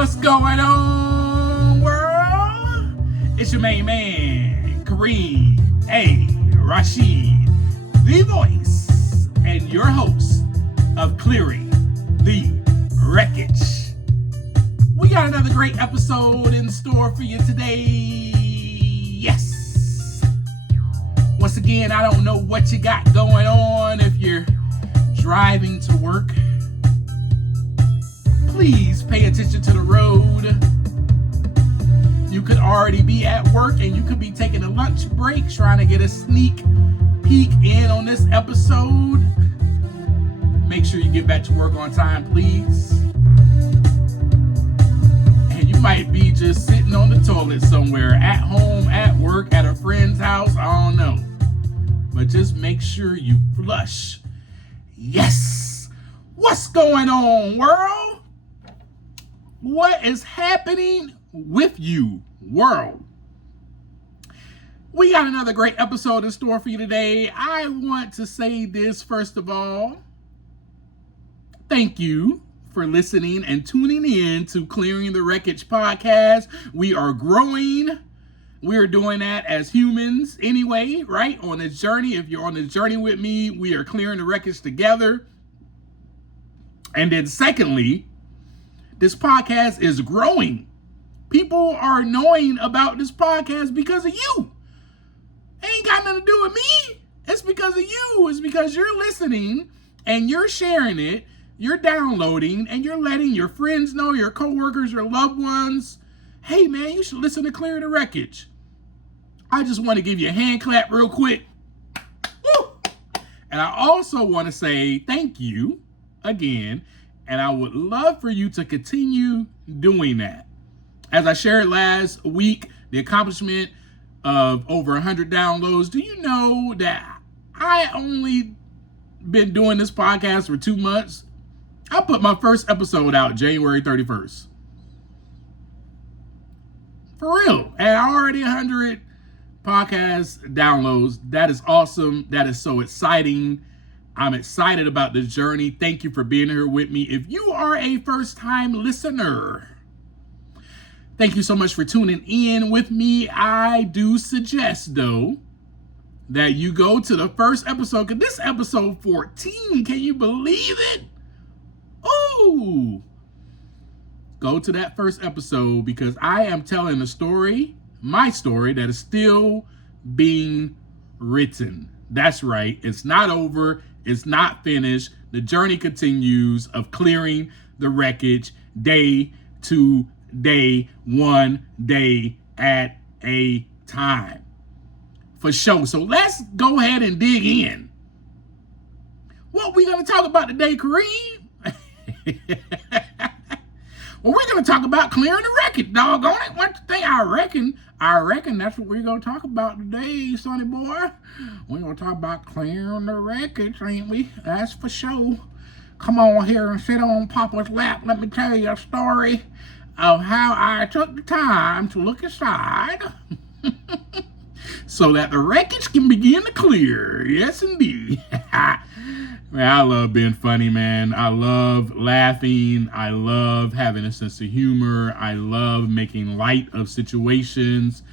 What's going on, world? It's your main man, Kareem A. Rashid, the voice and your host of Clearing the Wreckage. We got another great episode in store for you today. Yes. Once again, I don't know what you got going on. If you're driving to work, please pay attention to the road. You could already be at work and you could be taking a lunch break trying to get a sneak peek in on this episode. Make sure you get back to work on time, please. And you might be just sitting on the toilet somewhere, at home, at work, at a friend's house, I don't know. But just make sure you flush. Yes! What's going on, world? What is happening with you, world? We got another great episode in store for you today. I want to say this first of all. Thank you for listening and tuning in to Clearing the Wreckage podcast. We are growing. We are doing that as humans anyway, right? On this journey. If you're on this journey with me, we are clearing the wreckage together. And then secondly, this podcast is growing. People are knowing about this podcast because of you. It ain't got nothing to do with me. It's because of you. It's because you're listening and you're sharing it. You're downloading and you're letting your friends know, your coworkers, your loved ones. Hey, man, you should listen to Clear the Wreckage. I just want to give you a hand clap real quick. Woo! And I also want to say thank you again. And I would love for you to continue doing that. As I shared last week, the accomplishment of over 100 downloads. Do you know that I only been doing this podcast for 2 months? I put my first episode out January 31st. For real. And already 100 podcast downloads. That is awesome. That is so exciting. I'm excited about this journey. Thank you for being here with me. If you are a first-time listener, thank you so much for tuning in with me. I do suggest, though, that you go to the first episode, because this is episode 14. Can you believe it? Ooh. Go to that first episode because I am telling a story, my story, that is still being written. That's right. It's not over. It's not finished. The journey continues of clearing the wreckage day to day, one day at a time. For sure. So let's go ahead and dig in. What we going to talk about today, Kareem? Well, we're going to talk about clearing the wreckage, doggone it. What you think? I reckon that's what we're going to talk about today, sonny boy. We're going to talk about clearing the wreckage, ain't we? That's for sure. Come on here and sit on Papa's lap. Let me tell you a story of how I took the time to look inside so that the wreckage can begin to clear. Yes, indeed. Man, I love being funny, man. I love laughing. I love having a sense of humor. I love making light of situations.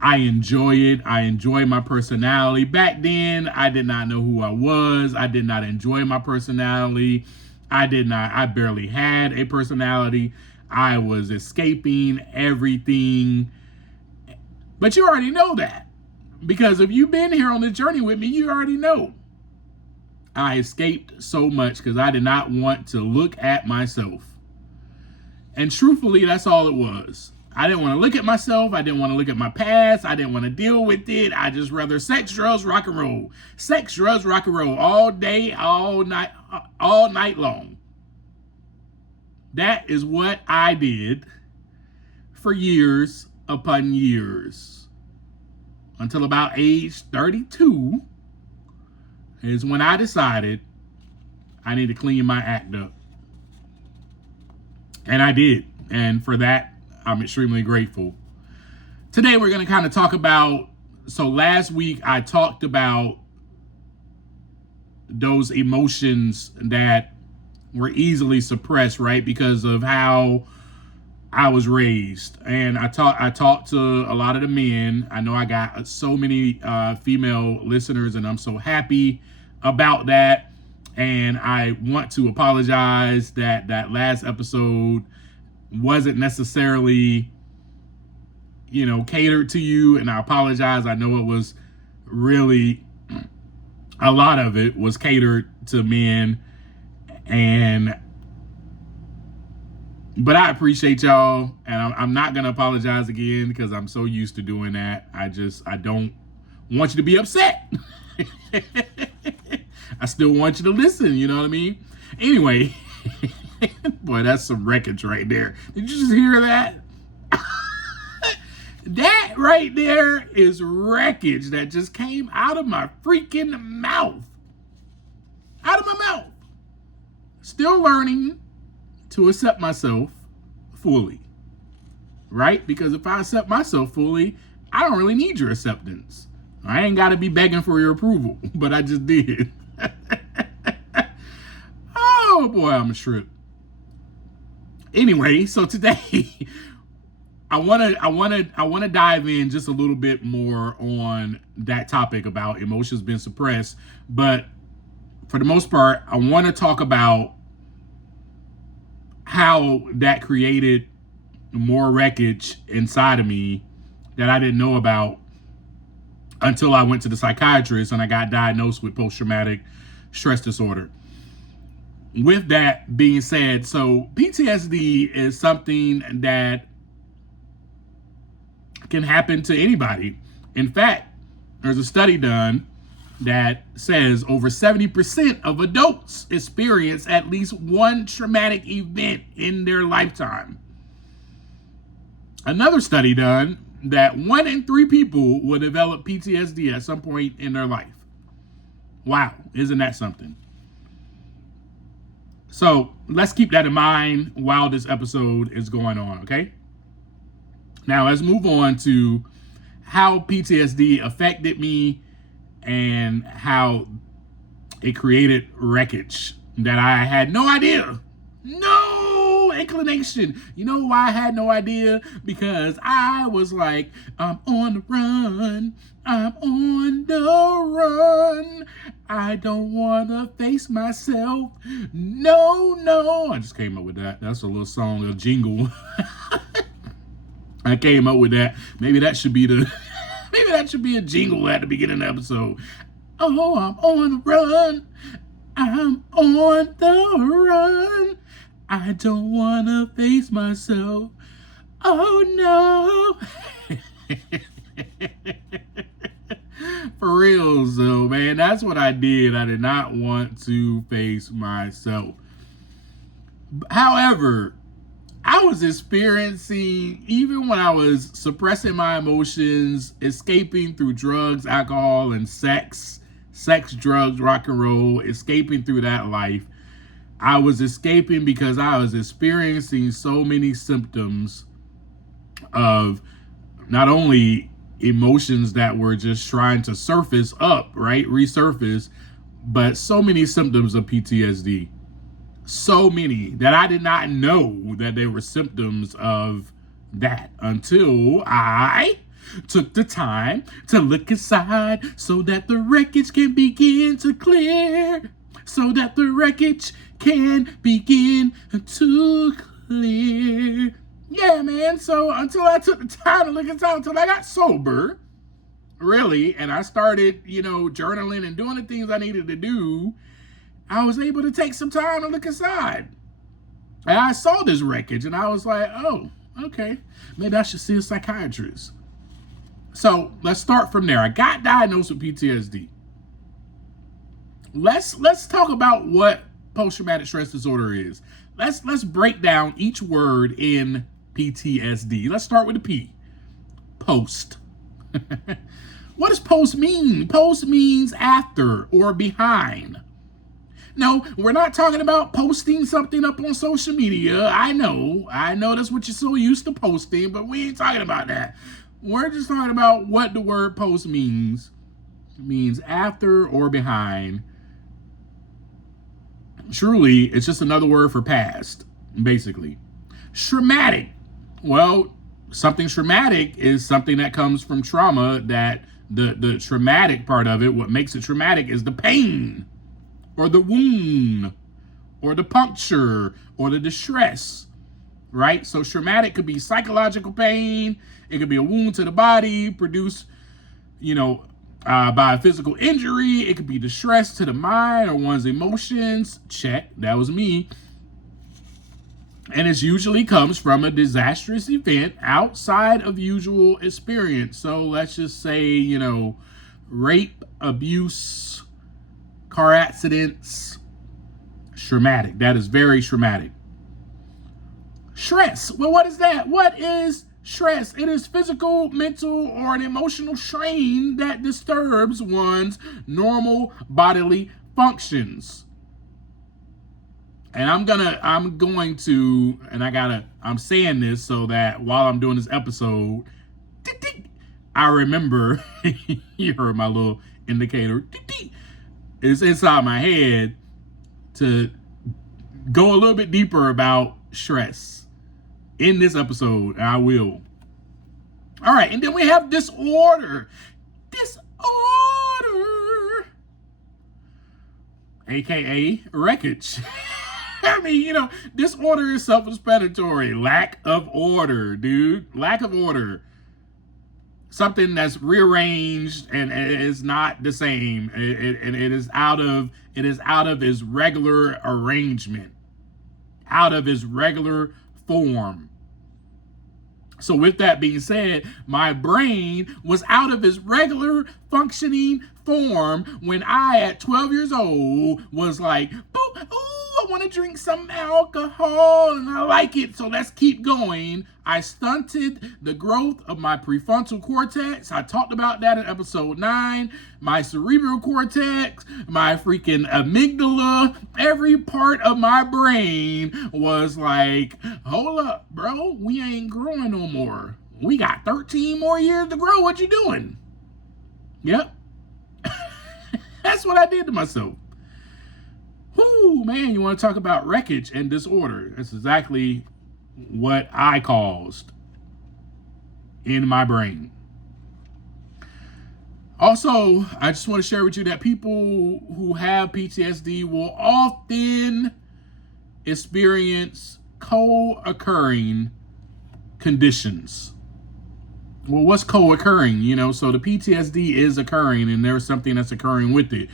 I enjoy it. I enjoy my personality. Back then, I did not know who I was. I did not enjoy my personality. I barely had a personality. I was escaping everything. But you already know that. Because if you've been here on this journey with me, you already know. I escaped so much because I did not want to look at myself. And truthfully, that's all it was. I didn't want to look at myself. I didn't want to look at my past. I didn't want to deal with it. I just rather sex, drugs, rock and roll. Sex, drugs, rock and roll all day, all night long. That is what I did for years upon years. Until about age 32. Is when I decided I need to clean my act up. And I did. And for that, I'm extremely grateful. Today, we're going to kind of talk about, so last week I talked about those emotions that were easily suppressed, right? Because of how I was raised. And I talked to a lot of the men. I know I got so many female listeners, and I'm so happy about that. And I want to apologize that that last episode wasn't necessarily, catered to you. And I apologize. I know it was really, a lot of it was catered to men. But I appreciate y'all, and I'm not going to apologize again because I'm so used to doing that. I don't want you to be upset. I still want you to listen, you know what I mean? Anyway, boy, that's some wreckage right there. Did you just hear that? That right there is wreckage that just came out of my freaking mouth. Out of my mouth. Still learning to accept myself fully, right? Because if I accept myself fully, I don't really need your acceptance. I ain't got to be begging for your approval, but I just did. Oh boy, I'm a trip. Anyway, so today I want to dive in just a little bit more on that topic about emotions being suppressed, but for the most part, I want to talk about how that created more wreckage inside of me that I didn't know about until I went to the psychiatrist and I got diagnosed with post-traumatic stress disorder. With that being said, so PTSD is something that can happen to anybody. In fact, there's a study done that says over 70% of adults experience at least one traumatic event in their lifetime. Another study done that 1 in 3 people will develop PTSD at some point in their life. Wow, isn't that something? So let's keep that in mind while this episode is going on, okay? Now let's move on to how PTSD affected me and how it created wreckage that I had no idea, no inclination. You know why I had no idea? Because I was like, I'm on the run. I'm on the run. I don't want to face myself. No. I just came up with that. That's a little song, a jingle. I came up with that. Maybe that should be a jingle at the beginning of the episode. Oh, I'm on the run. I'm on the run. I don't want to face myself. Oh, no. For real, so, man, that's what I did. I did not want to face myself. However, I was experiencing, even when I was suppressing my emotions, escaping through drugs, alcohol, and sex, drugs, rock and roll, escaping through that life. I was escaping because I was experiencing so many symptoms of not only emotions that were just trying to surface up, right? Resurface, but so many symptoms of PTSD. So many that I did not know that they were symptoms of that until I took the time to look inside so that the wreckage can begin to clear. So that the wreckage can begin to clear. Yeah, man. So until I took the time to look inside, until I got sober, really, and I started, journaling and doing the things I needed to do, I was able to take some time to look inside. And I saw this wreckage and I was like, oh, okay, maybe I should see a psychiatrist. So let's start from there. I got diagnosed with PTSD. Let's talk about what post-traumatic stress disorder is. Let's break down each word in PTSD. Let's start with the P. Post. What does post mean? Post means after or behind. No, we're not talking about posting something up on social media. I know that's what you're so used to posting, but we ain't talking about that. We're just talking about what the word post means. It means after or behind. Truly, it's just another word for past, basically. Traumatic Well, something traumatic is something that comes from trauma, that the traumatic part of it, what makes it traumatic is the pain or the wound or the puncture or the distress, right? So traumatic could be psychological pain. It could be a wound to the body produced, by a physical injury. It could be distress to the mind or one's emotions. Check, that was me. And it usually comes from a disastrous event outside of usual experience. So let's just say, rape, abuse, car accidents, traumatic. That is very traumatic. Stress. Well, what is that? What is stress? It is physical, mental, or an emotional strain that disturbs one's normal bodily functions. And I'm saying this so that while I'm doing this episode, I remember, you heard my little indicator, it's inside my head to go a little bit deeper about stress in this episode. I will. All right, and then we have disorder. Disorder, aka wreckage. I mean, disorder is self-explanatory. Lack of order, dude. Lack of order. Something that's rearranged and is not the same. It is out of its regular arrangement, out of its regular form. So with that being said, my brain was out of its regular functioning form when I, at 12 years old, was like, ooh, I want to drink some alcohol and I like it, so let's keep going. I stunted the growth of my prefrontal cortex. I talked about that in episode 9. My cerebral cortex, my freaking amygdala, every part of my brain was like, hold up, bro, we ain't growing no more. We got 13 more years to grow. What you doing? Yep. That's what I did to myself. Whoo, man, you want to talk about wreckage and disorder. That's exactly what I caused in my brain. Also, I just want to share with you that people who have PTSD will often experience co-occurring conditions. Well, what's co-occurring? So the PTSD is occurring and there's something that's occurring with it.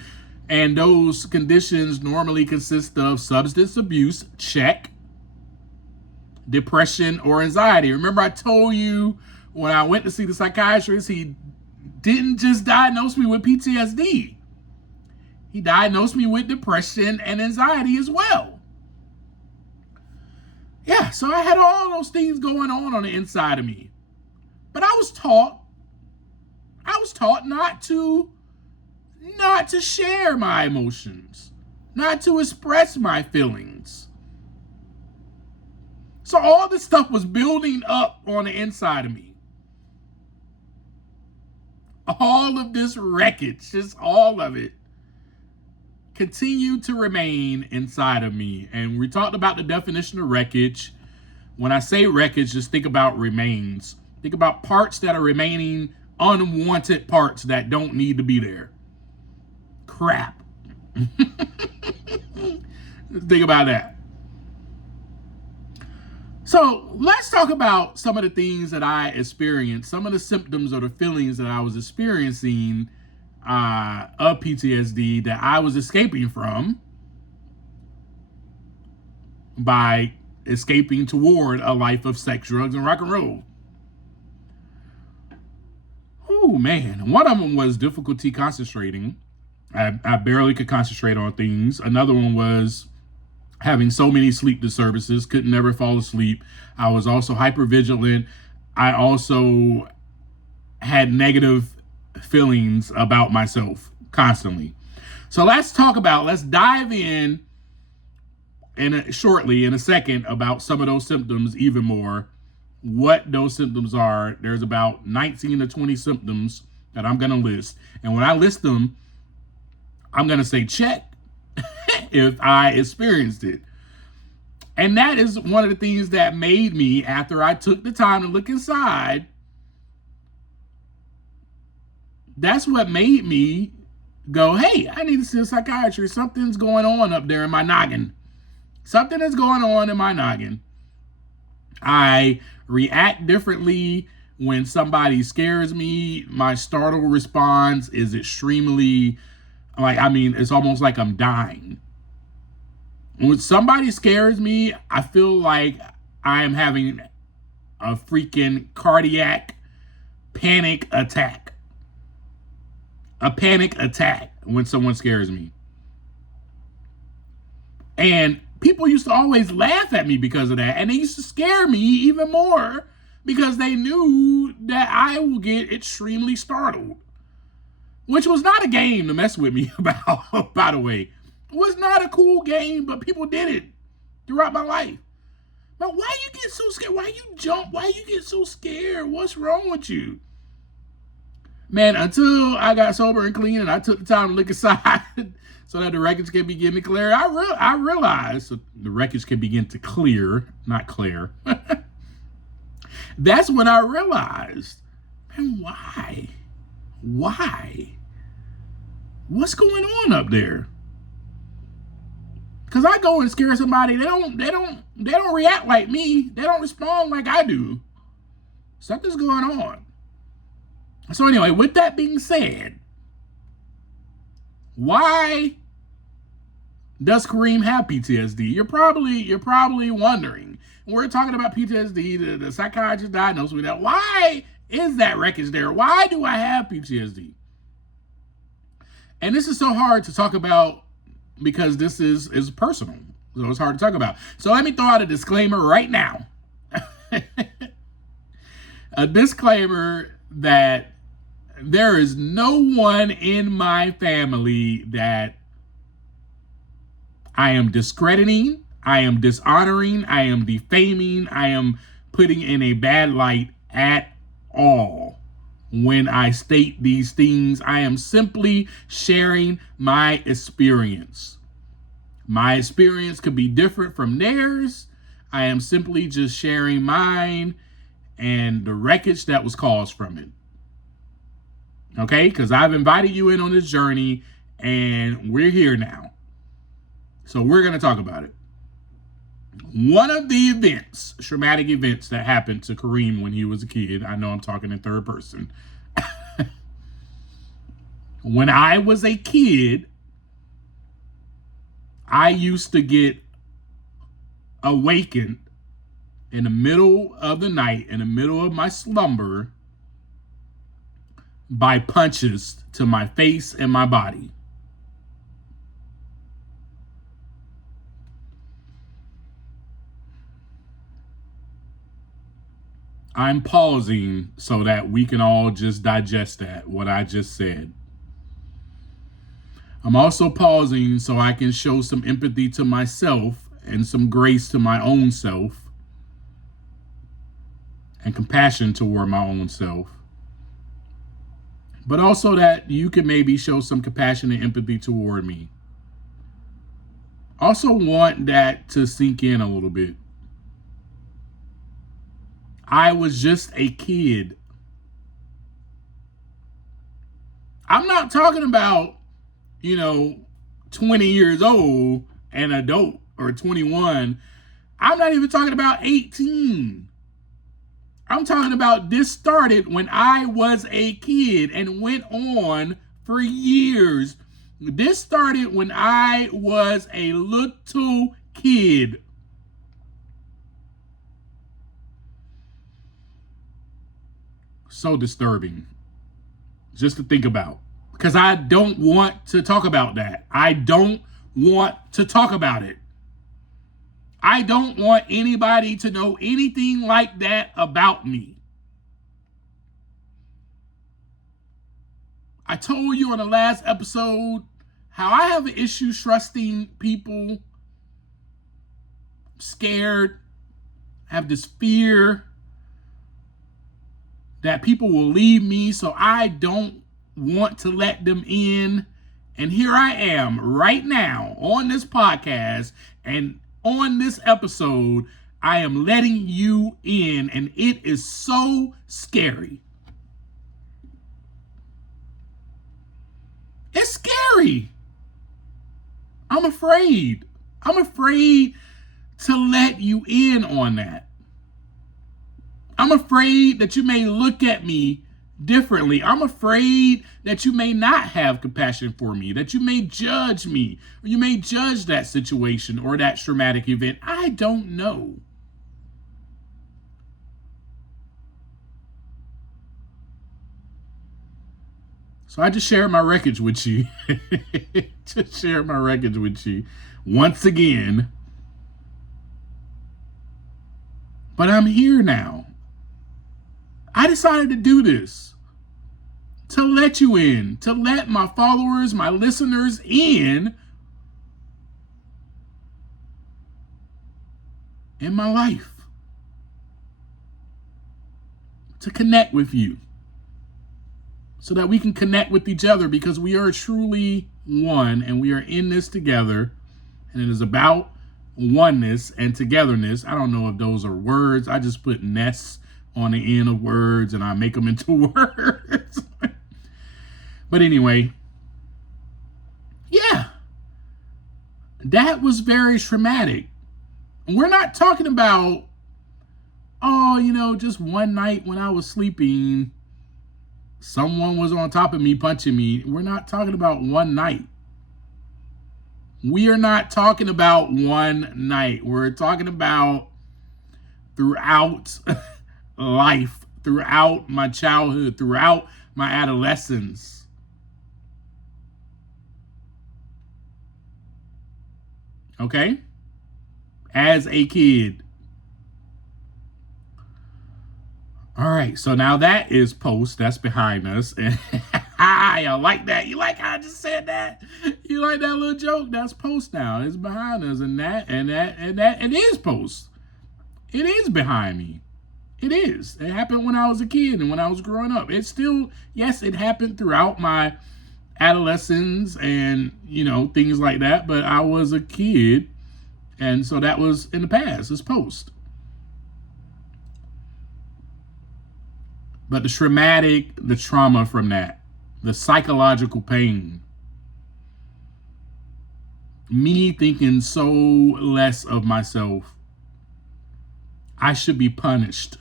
And those conditions normally consist of substance abuse, check, depression, or anxiety. Remember I told you when I went to see the psychiatrist, he didn't just diagnose me with PTSD. He diagnosed me with depression and anxiety as well. Yeah, so I had all those things going on the inside of me. But I was taught not to share my emotions, not to express my feelings. So all this stuff was building up on the inside of me. All of this wreckage, just all of it, continued to remain inside of me. And we talked about the definition of wreckage. When I say wreckage, just think about remains. Think about parts that are remaining, unwanted parts that don't need to be there. Crap. Think about that. So let's talk about some of the things that I experienced, some of the symptoms or the feelings that I was experiencing of PTSD that I was escaping from by escaping toward a life of sex, drugs, and rock and roll. Oh, man. One of them was difficulty concentrating. I barely could concentrate on things. Another one was having so many sleep disturbances, could never fall asleep. I was also hypervigilant. I also had negative feelings about myself constantly. So let's dive in shortly in a second about some of those symptoms even more, what those symptoms are. There's about 19 to 20 symptoms that I'm going to list. And when I list them, I'm going to say check if I experienced it. And that is one of the things that made me, after I took the time to look inside, that's what made me go, hey, I need to see a psychiatrist. Something's going on up there in my noggin. Something is going on in my noggin. I react differently when somebody scares me. My startle response is extremely, it's almost like I'm dying. When somebody scares me, I feel like I am having a freaking cardiac panic attack. A panic attack when someone scares me. And people used to always laugh at me because of that. And they used to scare me even more because they knew that I will get extremely startled. Which was not a game to mess with me about, by the way. It was not a cool game, but people did it throughout my life. But why you get so scared? Why you jump? Why you get so scared? What's wrong with you? Man, until I got sober and clean and I took the time to look inside so that the wreckage can begin to clear, I realized the wreckage can begin to clear, not clear. That's when I realized, man, why? Why? What's going on up there? Because I go and scare somebody, they don't react like me. They don't respond like I do. Something's going on. So anyway, with that being said, why does Kareem have PTSD? You're probably wondering. We're talking about PTSD. The psychiatrist diagnosed me that. Why is that wreckage there? Why do I have PTSD? And this is so hard to talk about because this is personal. So it's hard to talk about. So let me throw out a disclaimer right now. A disclaimer that there is no one in my family that I am discrediting, I am dishonoring, I am defaming, I am putting in a bad light at all. When I state these things, I am simply sharing my experience. My experience could be different from theirs. I am simply just sharing mine and the wreckage that was caused from it. Okay? Because I've invited you in on this journey and we're here now. So we're going to talk about it. One of the events, traumatic events that happened to Kareem when he was a kid, I know I'm talking in third person. When I was a kid, I used to get awakened in the middle of the night, in the middle of my slumber, by punches to my face and my body. I'm pausing so that we can all just digest that, what I just said. I'm also pausing so I can show some empathy to myself and some grace to my own self and compassion toward my own self. But also that you can maybe show some compassion and empathy toward me. Also want that to sink in a little bit. I was just a kid. I'm not talking about, 20 years old, an adult, or 21. I'm not even talking about 18. I'm talking about this started when I was a kid and went on for years. This started when I was a little kid. So disturbing just to think about, because I don't want to talk about that. I don't want to talk about it. I don't want anybody to know anything like that about me. I told you on the last episode how I have an issue trusting people. Scared, have this fear that people will leave me, so I don't want to let them in. And here I am right now on this podcast, and on this episode, I am letting you in, and it is so scary. It's scary. I'm afraid. I'm afraid to let you in on that. I'm afraid that you may look at me differently. I'm afraid that you may not have compassion for me, that you may judge me, or you may judge that situation or that traumatic event. I don't know. So I just shared my wreckage with you. Just share my wreckage with you once again. But I'm here now. I decided to do this to let you in, to let my followers, my listeners in my life, to connect with you so that we can connect with each other, because we are truly one and we are in this together, and it is about oneness and togetherness. I don't know if those are words. I just put ness on the end of words and I make them into words. But anyway, yeah, that was very traumatic. We're not talking about, just one night when I was sleeping, someone was on top of me punching me. We're not talking about one night. We are not talking about one night. We're talking about throughout life, throughout my childhood, throughout my adolescence. Okay? As a kid. All right, so now that is post. That's behind us. I like that. You like how I just said that? You like that little joke? That's post now. It's behind us, and that it is post. It is behind me. It is. It happened when I was a kid and when I was growing up. It's still, yes, it happened throughout my adolescence and, things like that. But I was a kid, and so that was in the past. It's post. But the trauma from that, the psychological pain, me thinking so less of myself, I should be punished.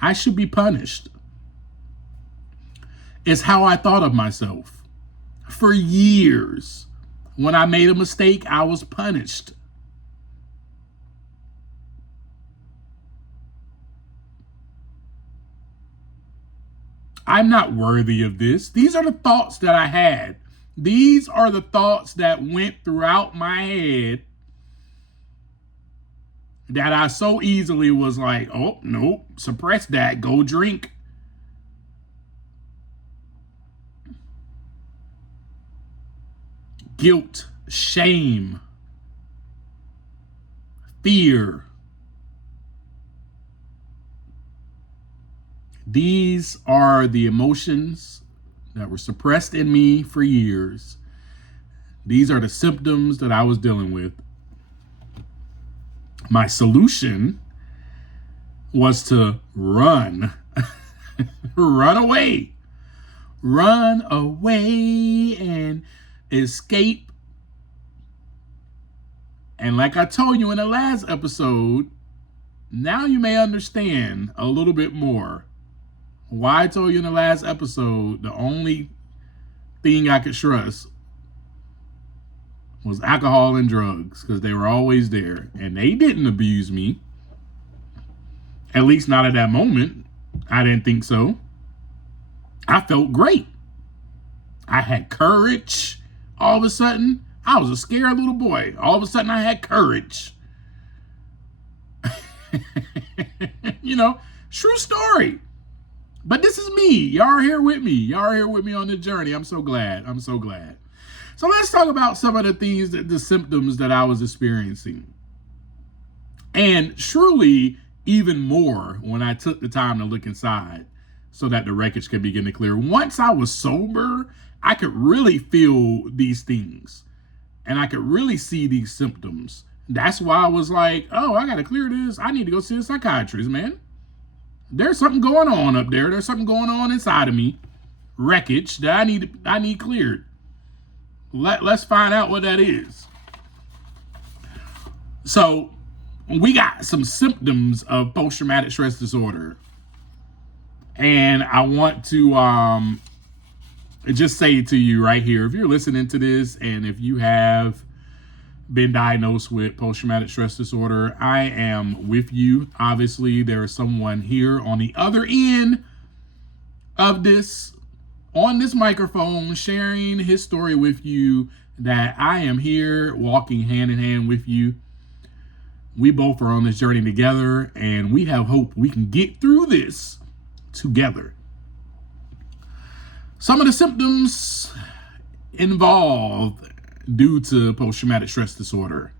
I should be punished. Is how I thought of myself. For years, when I made a mistake, I was punished. I'm not worthy of this. These are the thoughts that I had. These are the thoughts that went throughout my head that I so easily was like, oh, nope, suppress that, go drink. Guilt, shame, fear. These are the emotions that were suppressed in me for years. These are the symptoms that I was dealing with. My solution was to run. Run away and escape. And like I told you in the last episode, now you may understand a little bit more why I told you in the last episode the only thing I could trust was alcohol and drugs, because they were always there and they didn't abuse me. At least not at that moment. I didn't think so. I felt great. I had courage. All of a sudden, I was a scared little boy. All of a sudden, I had courage. True story. But this is me. Y'all are here with me. Y'all are here with me on the journey. I'm so glad. So let's talk about some of the things, the symptoms that I was experiencing. And truly, even more when I took the time to look inside so that the wreckage could begin to clear. Once I was sober, I could really feel these things. And I could really see these symptoms That's why I was like, oh, I got to clear this. I need to go see a psychiatrist, man. There's something going on up there. There's something going on inside of me. Wreckage that I need cleared. Let's find out what that is. So we got some symptoms of post-traumatic stress disorder. And I want to just say to you right here, if you're listening to this and if you have been diagnosed with post-traumatic stress disorder, I am with you. Obviously, there is someone here on the other end of this, on this microphone, sharing his story with you, that I am here walking hand in hand with you. We both are on this journey together, and we have hope we can get through this together. Some of the symptoms involved due to post-traumatic stress disorder: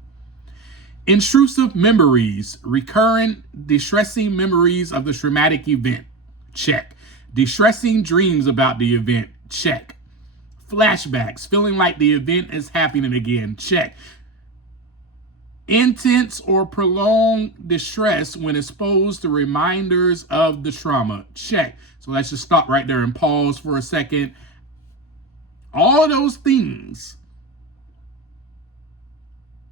intrusive memories, recurrent distressing memories of the traumatic event, check. Distressing dreams about the event, check. Flashbacks, feeling like the event is happening again, check. Intense or prolonged distress when exposed to reminders of the trauma, check. So let's just stop right there and pause for a second. All of those things.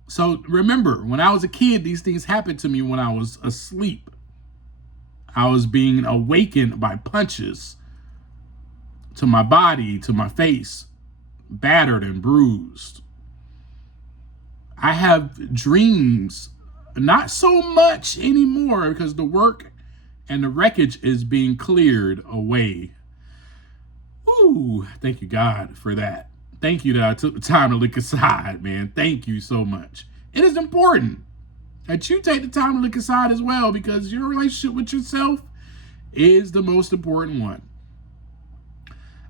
So remember, when I was a kid, these things happened to me when I was asleep. I was being awakened by punches to my body, to my face, battered and bruised. I have dreams, not so much anymore because the work and the wreckage is being cleared away. Ooh, thank you, God, for that. Thank you that I took the time to look inside, man. Thank you so much. It is important that you take the time to look inside as well, because your relationship with yourself is the most important one.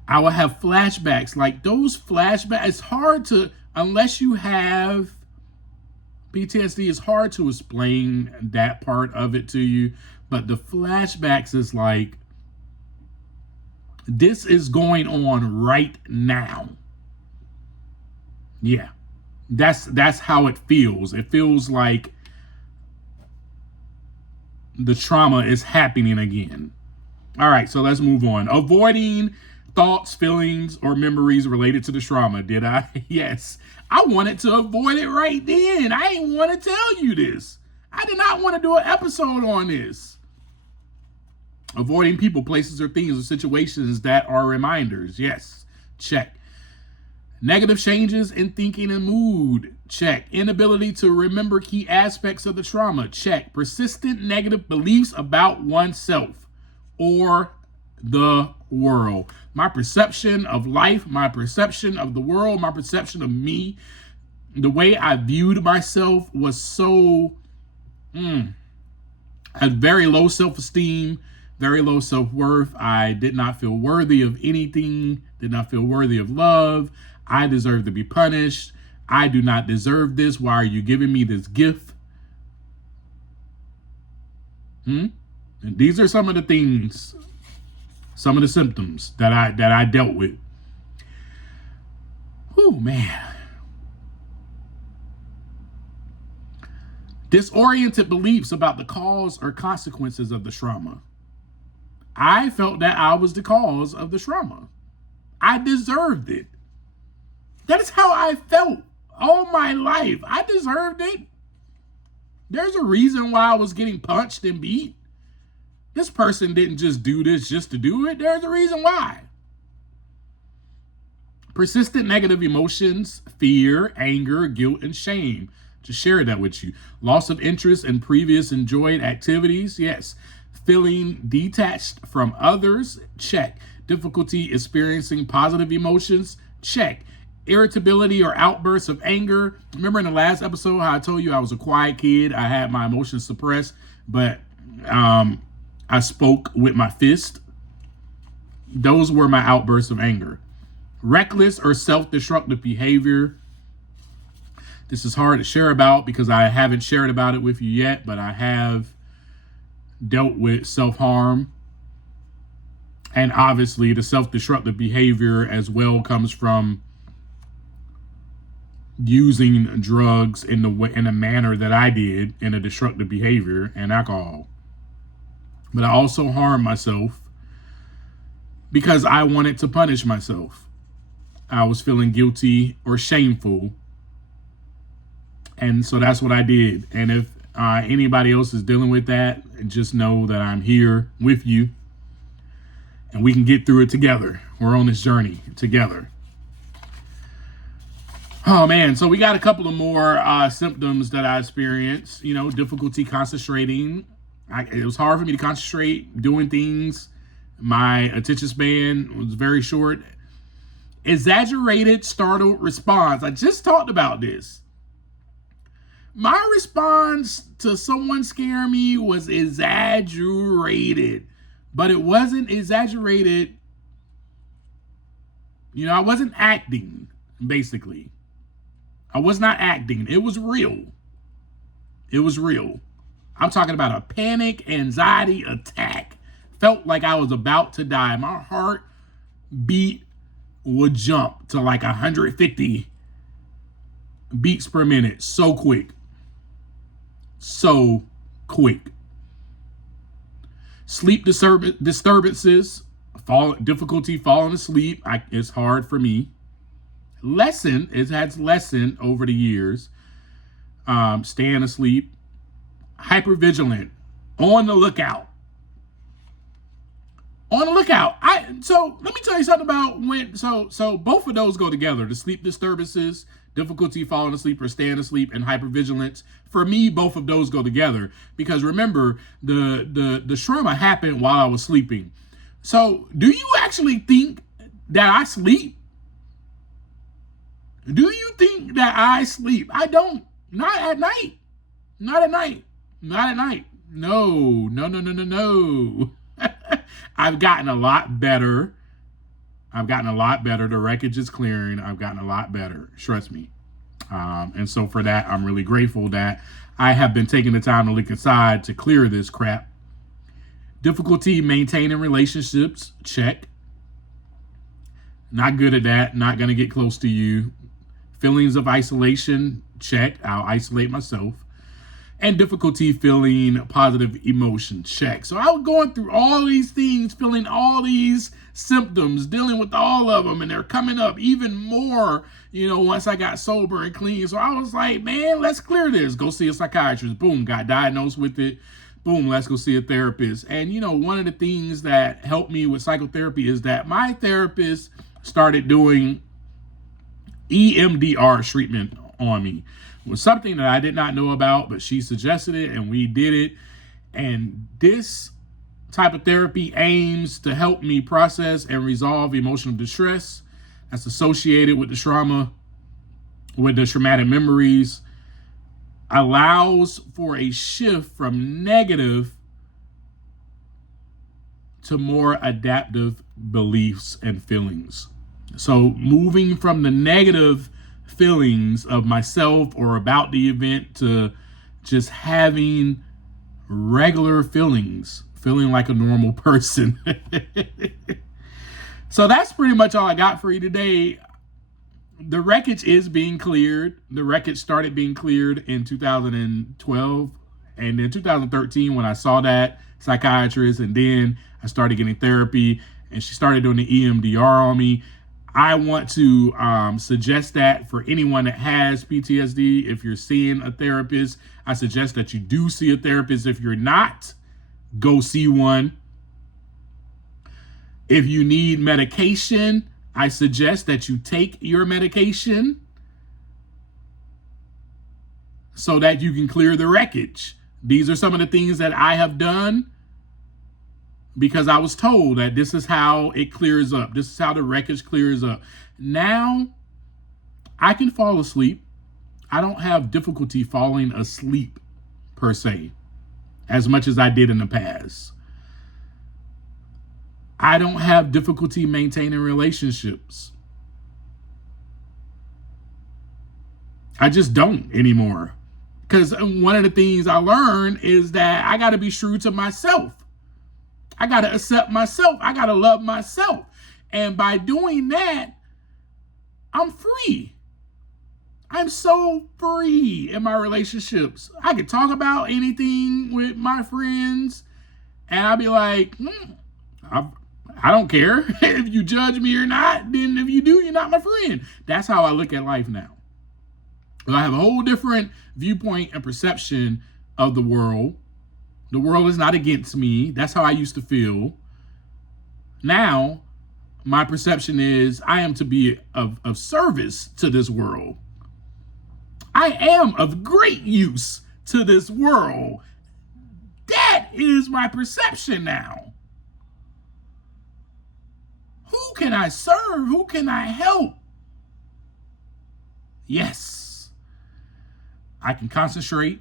I will have flashbacks. Like those flashbacks, it's hard to, unless you have PTSD, it's hard to explain that part of it to you. But the flashbacks is like, this is going on right now. Yeah, that's how it feels. It feels like the trauma is happening again. All right, so let's move on. Avoiding thoughts, feelings, or memories related to the trauma. Did I? Yes. I wanted to avoid it right then. I didn't want to tell you this. I did not want to do an episode on this. Avoiding people, places, or things or situations that are reminders. Yes. Check. Negative changes in thinking and mood. Check. Inability to remember key aspects of the trauma. Check. Persistent negative beliefs about oneself or the world. My perception of life, my perception of the world, my perception of me, the way I viewed myself was so, had very low self-esteem, very low self-worth. I did not feel worthy of anything, did not feel worthy of love. I deserve to be punished. I do not deserve this. Why are you giving me this gift? And these are some of the things, some of the symptoms that I dealt with. Oh, man. Disoriented beliefs about the cause or consequences of the trauma. I felt that I was the cause of the trauma. I deserved it. That is how I felt all my life. I deserved it. There's a reason why I was getting punched and beat. This person didn't just do this just to do it. There's a reason why. Persistent negative emotions, fear, anger, guilt, and shame. Just share that with you. Loss of interest in previous enjoyed activities. Yes. Feeling detached from others. Check. Difficulty experiencing positive emotions. Check. Irritability or outbursts of anger. Remember in the last episode how I told you I was a quiet kid? I had my emotions suppressed, but I spoke with my fist. Those were my outbursts of anger. Reckless or self-destructive behavior. This is hard to share about because I haven't shared about it with you yet, but I have dealt with self-harm. And obviously the self-destructive behavior as well comes from using drugs in a manner that I did, in a destructive behavior, and alcohol. But I also harmed myself because I wanted to punish myself. I was feeling guilty or shameful. And so that's what I did. And if anybody else is dealing with that, just know that I'm here with you and we can get through it together. We're on this journey together. Oh man, so we got a couple of more symptoms that I experienced. Difficulty concentrating. It was hard for me to concentrate doing things. My attention span was very short. Exaggerated startled response. I just talked about this. My response to someone scaring me was exaggerated, but it wasn't exaggerated. I wasn't acting, basically. I was not acting. It was real. It was real. I'm talking about a panic, anxiety attack. Felt like I was about to die. My heart beat would jump to like 150 beats per minute. So quick. So quick. Sleep disturbances, difficulty falling asleep. It's hard for me. It has lessened over the years. Staying asleep. Hypervigilant. On the lookout. So let me tell you something about so both of those go together. The sleep disturbances, difficulty falling asleep or staying asleep, and hypervigilance. For me, both of those go together because remember, the trauma happened while I was sleeping. So do you actually think that I sleep? Do you think that I sleep? I don't. Not at night. Not at night. Not at night. No. I've gotten a lot better. The wreckage is clearing. I've gotten a lot better. Trust me. And so for that, I'm really grateful that I have been taking the time to look inside to clear this crap. Difficulty maintaining relationships. Check. Not good at that. Not going to get close to you. Feelings of isolation. Check. I'll isolate myself. And difficulty feeling positive emotion. Check. So I was going through all these things, feeling all these symptoms, dealing with all of them, and they're coming up even more, once I got sober and clean. So I was like, man, let's clear this. Go see a psychiatrist. Boom, got diagnosed with it. Boom, let's go see a therapist. And, one of the things that helped me with psychotherapy is that my therapist started doing EMDR treatment on me. It was something that I did not know about, but she suggested it and we did it. And this type of therapy aims to help me process and resolve emotional distress that's associated with the trauma, with the traumatic memories, allows for a shift from negative to more adaptive beliefs and feelings. So moving from the negative feelings of myself or about the event to just having regular feelings, feeling like a normal person. So that's pretty much all I got for you today. The wreckage is being cleared. The wreckage started being cleared in 2012 and in 2013 when I saw that psychiatrist, and then I started getting therapy and she started doing the EMDR on me. I want to suggest that for anyone that has PTSD, if you're seeing a therapist, I suggest that you do see a therapist. If you're not, go see one. If you need medication, I suggest that you take your medication so that you can clear the wreckage. These are some of the things that I have done because I was told that this is how it clears up. This is how the wreckage clears up. Now, I can fall asleep. I don't have difficulty falling asleep, per se, as much as I did in the past. I don't have difficulty maintaining relationships. I just don't anymore. Because one of the things I learned is that I got to be true to myself. I got to accept myself. I got to love myself. And by doing that, I'm free. I'm so free in my relationships. I could talk about anything with my friends, and I'll be like, I don't care if you judge me or not. Then if you do, you're not my friend. That's how I look at life now. I have a whole different viewpoint and perception of the world. The world is not against me. That's how I used to feel. Now, my perception is I am to be of service to this world. I am of great use to this world. That is my perception now. Who can I serve? Who can I help? Yes. I can concentrate.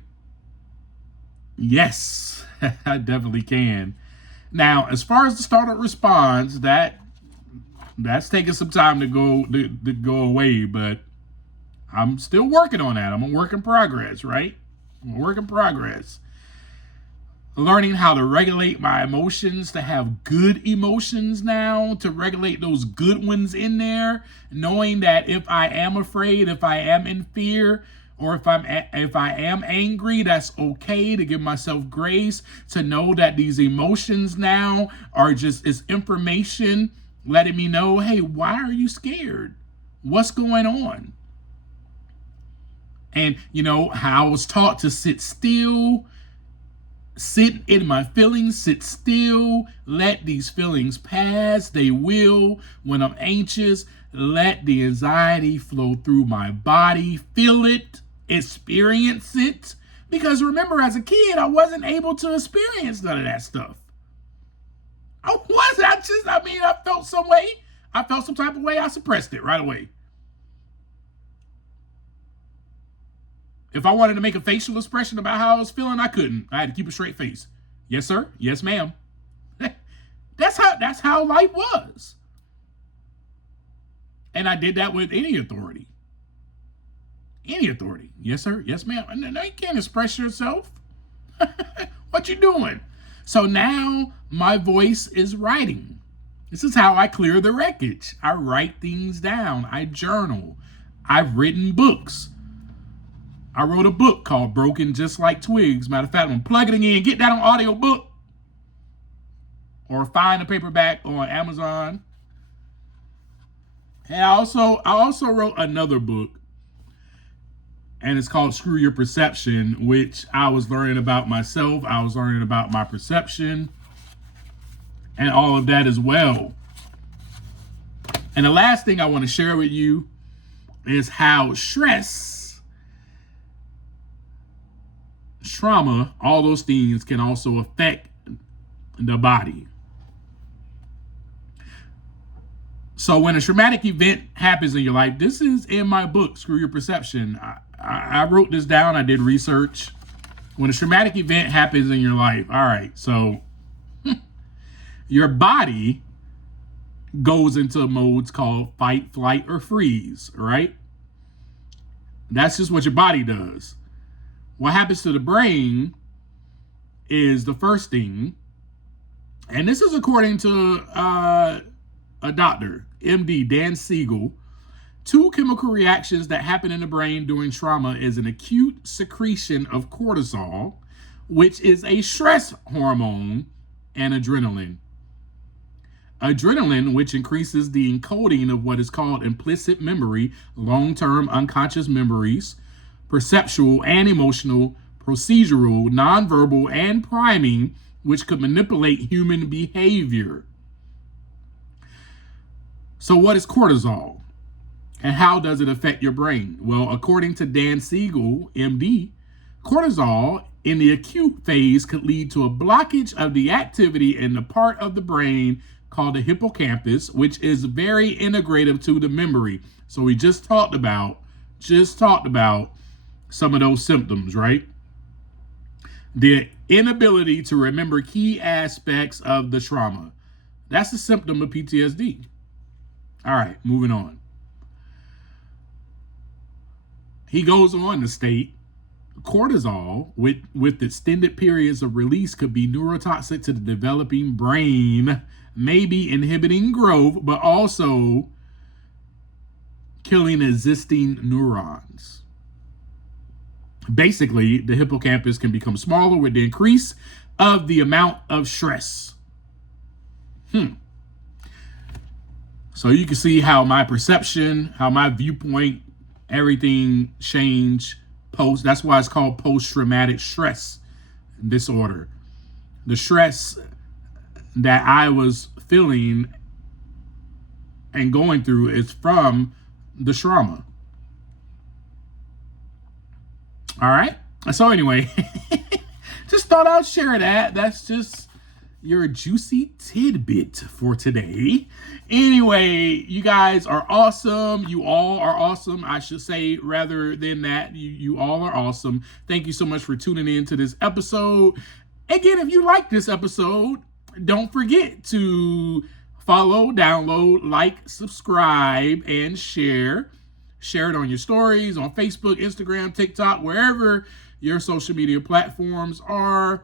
Yes, I definitely can. Now, as far as the startup response, that's taking some time to go away, but I'm still working on that. I'm a work in progress, right? I'm a work in progress. Learning how to regulate my emotions, to have good emotions now, to regulate those good ones in there, knowing that if I am afraid, if I am in fear, or if I am angry, that's okay, to give myself grace, to know that these emotions now are just is information letting me know, hey, why are you scared? What's going on? And how I was taught to sit still, sit in my feelings, sit still, let these feelings pass. They will. When I'm anxious, let the anxiety flow through my body, feel it, experience it. Because remember, as a kid, I wasn't able to experience none of that stuff. I wasn't. I felt some way. I felt some type of way. I suppressed it right away. If I wanted to make a facial expression about how I was feeling, I couldn't. I had to keep a straight face. Yes, sir. Yes, ma'am. That's how life was. And I did that with any authority. Any authority. Yes, sir. Yes, ma'am. No, you can't express yourself. What you doing? So now my voice is writing. This is how I clear the wreckage. I write things down. I journal. I've written books. I wrote a book called Broken Just Like Twigs. Matter of fact, I'm plugging it in. Get that on audiobook. Or find a paperback on Amazon. And I also wrote another book. And it's called Screw Your Perception, which I was learning about myself. I was learning about my perception. And all of that as well. And the last thing I want to share with you is how stress, trauma, all those things can also affect the body. So when a traumatic event happens in your life, this is in my book, Screw Your Perception. I wrote this down. I did research. When a traumatic event happens in your life, all right, so your body goes into modes called fight, flight, or freeze, right? That's just what your body does. What happens to the brain is the first thing, and this is according to a doctor, MD Dan Siegel. 2 chemical reactions that happen in the brain during trauma is an acute secretion of cortisol, which is a stress hormone, and adrenaline. Adrenaline, which increases the encoding of what is called implicit memory, long-term unconscious memories, perceptual and emotional, procedural, nonverbal, and priming, which could manipulate human behavior. So what is cortisol? And how does it affect your brain? Well, according to Dan Siegel, MD, cortisol in the acute phase could lead to a blockage of the activity in the part of the brain called the hippocampus, which is very integrative to the memory. So we just talked about some of those symptoms, right? The inability to remember key aspects of the trauma. That's a symptom of PTSD. All right, moving on. He goes on to state, cortisol, with extended periods of release, could be neurotoxic to the developing brain, maybe inhibiting growth, but also killing existing neurons. Basically, the hippocampus can become smaller with the increase of the amount of stress. So you can see how my perception, how my viewpoint, everything changed post. That's why it's called post-traumatic stress disorder. The stress that I was feeling and going through is from the trauma. All right. So anyway, just thought I'd share that. That's just your juicy tidbit for today. Anyway, you guys are awesome. You all are awesome. I should say, rather than that, you all are awesome. Thank you so much for tuning in to this episode. Again, if you like this episode, don't forget to follow, download, like, subscribe, and share. Share it on your stories, on Facebook, Instagram, TikTok, wherever your social media platforms are.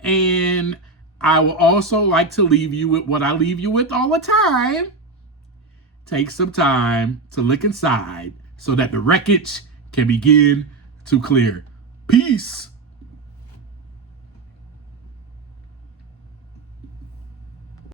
And I will also like to leave you with what I leave you with all the time. Take some time to look inside so that the wreckage can begin to clear. Peace.